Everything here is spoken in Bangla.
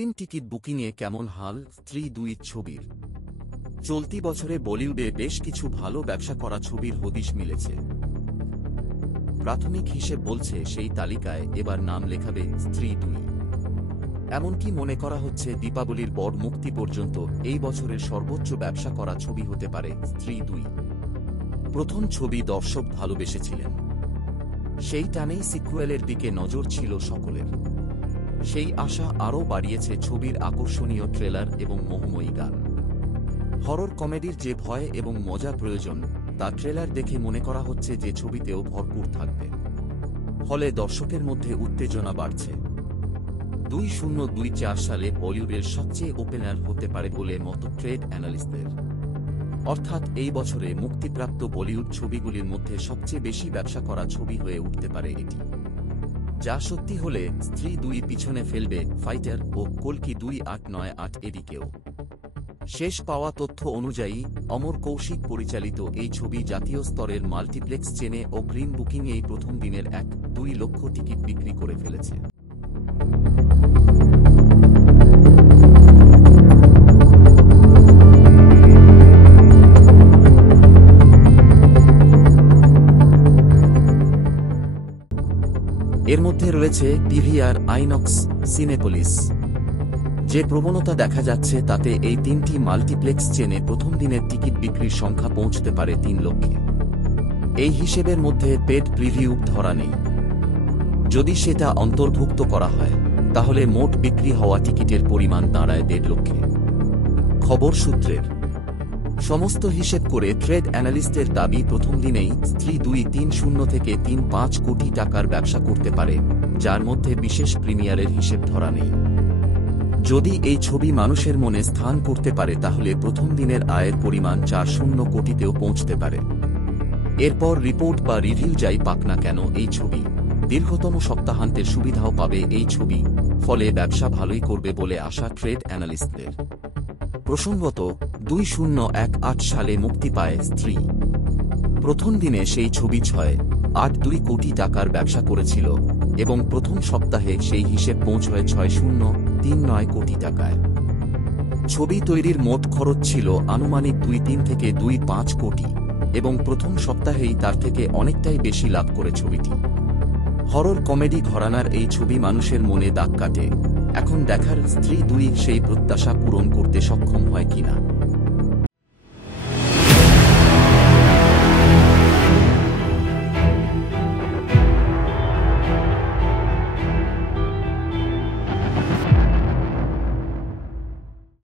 অগ্রিম টিকিট বুকিংয়ে কেমন হাল স্ত্রী দুই ছবির? চলতি বছরে বলিউডে বেশ কিছু ভালো ব্যবসা করা ছবির হদিশ মিলেছে। প্রাথমিক হিসেব বলছে সেই তালিকায় এবার নাম লেখাবে স্ত্রী দুই। এমনকি মনে করা হচ্ছে দীপাবলির পর মুক্তি পর্যন্ত এই বছরের সর্বোচ্চ ব্যবসা করা ছবি হতে পারে স্ত্রী দুই। প্রথম ছবি দর্শক ভালোবেসেছিলেন, সেই টানেই সিক্যুয়েলের দিকে নজর ছিল সকলের। সেই আশা আরও বাড়িয়েছে ছবির আকর্ষণীয় ট্রেলার এবং মোহময়ী গান। হরর কমেডির যে ভয় এবং মজা প্রয়োজন তা ট্রেলার দেখে মনে করা হচ্ছে যে ছবিতেও ভরপুর থাকবে। ফলে দর্শকের মধ্যে উত্তেজনা বাড়ছে। 2024 সালে বলিউডের সবচেয়ে ওপেনার হতে পারে বলে মত ট্রেড অ্যানালিস্টদের। অর্থাৎ এই বছরে মুক্তিপ্রাপ্ত বলিউড ছবিগুলির মধ্যে সবচেয়ে বেশি ব্যবসা করা ছবি হয়ে উঠতে পারে এটি। যা সত্যি হলে স্ত্রী দুই পিছনে ফেলবে ফাইটার ও কল্কি 2898 এদিকেও। শেষ পাওয়া তথ্য অনুযায়ী অমর কৌশিক পরিচালিত এই ছবি জাতীয় স্তরের মাল্টিপ্লেক্স চেনে অগ্রিম বুকিংয়েই প্রথম দিনের 1-2 লক্ষ টিকিট বিক্রি করে ফেলেছে। এর মধ্যে রয়েছে পিভিআর, আইনক্স, সিনেপোলিস। যে প্রবণতা দেখা যাচ্ছে তাতে এই তিনটি মাল্টিপ্লেক্স চেনে প্রথম দিনের টিকিট বিক্রির সংখ্যা পৌঁছতে পারে 3 লক্ষে। এই হিসেবের মধ্যে পেড প্রিভিউ ধরা নেই। যদি সেটা অন্তর্ভুক্ত করা হয় তাহলে মোট বিক্রি হওয়া টিকিটের পরিমাণ দাঁড়ায় 1.5 লক্ষে। খবর সূত্রের সমস্ত হিসেব করে ট্রেড অ্যানালিস্টের দাবি প্রথম দিনেই স্ত্রী দুই 3.0 থেকে 3.5 কোটি টাকার ব্যবসা করতে পারে, যার মধ্যে বিশেষ প্রিমিয়ারের হিসেব ধরা নেই। যদি এই ছবি মানুষের মনে স্থান করতে পারে তাহলে প্রথম দিনের আয়ের পরিমাণ 4.0 কোটিতেও পৌঁছতে পারে। এরপর রিপোর্ট বা রিভিউ যাই পাক না কেন এই ছবি দীর্ঘতম সপ্তাহান্তের সুবিধাও পাবে এই ছবি, ফলে ব্যবসা ভালোই করবে বলে আশা ট্রেড অ্যানালিস্টদের। প্রসঙ্গত 2018 সালে মুক্তি পায় স্ত্রী। প্রথম দিনে সেই ছবি 6.82 কোটি টাকার ব্যবসা করেছিল এবং প্রথম সপ্তাহে সেই হিসেব পৌঁছয় 6.039 কোটি টাকায়। ছবি তৈরির মোট খরচ ছিল আনুমানিক 2.3 থেকে 2.5 কোটি এবং প্রথম সপ্তাহেই তার থেকে অনেকটাই বেশি লাভ করে ছবিটি। হরর কমেডি ঘরানার এই ছবি মানুষের মনে দাগ কাটে। এখন দেখার স্ত্রী দুই সেই প্রত্যাশা পূরণ করতে সক্ষম হয় কিনা।